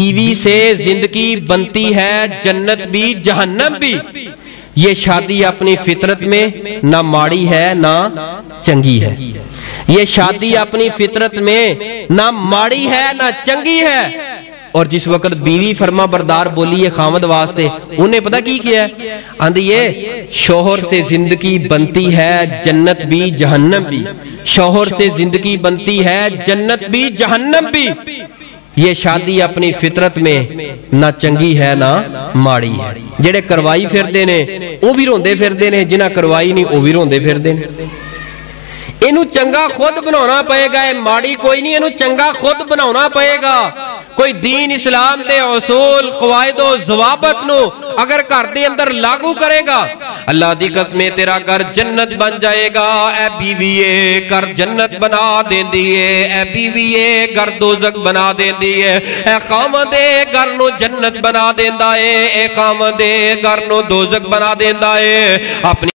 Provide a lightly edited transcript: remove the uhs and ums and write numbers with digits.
बीवी से जिंदगी बनती है, जन्नत भी जहन्नम भी। ये शादी अपनी फितरत में ना माड़ी है ना चंगी है। ये शादी अपनी फितरत में ना माड़ी है ना चंगी है। और जिस वक्त बीवी फरमा बरदार बोली है खामद वास्ते, उन्हें पता की किया है? आंधी ये शोहर से जिंदगी बनती है, जन्नत भी जहन्नम भी। शोहर से जिंदगी बनती है, जन्नत भी जहन्नम भी। ये शादी अपनी फितरत में ना चंगी है ना माड़ी है। जेड़े करवाई फिरदे ने वो भी रोंदे फिरदे ने, जिन्हें करवाई नहीं वो भी रोंदे फिरदे ने। इनू चंगा खुद बनाना पएगा, ये माड़ी कोई नहीं, इनू चंगा खुद बनाना पएगा। कोई दीन इस्लाम दे उसूल कवायद और ज़वाबत नु अगर घर दे अंदर लागू करेगा, अल्लाह दी कसम तेरा घर जन्नत बन जाएगा। ए बीवीए घर जन्नत बना देंदी है, ए बीवीए घर दोज़ख बना देंदी है। ए खामदे घर नु जन्नत बना देंदा है, ए खामदे घर नु दोज़ख बना देंदा है। अपनी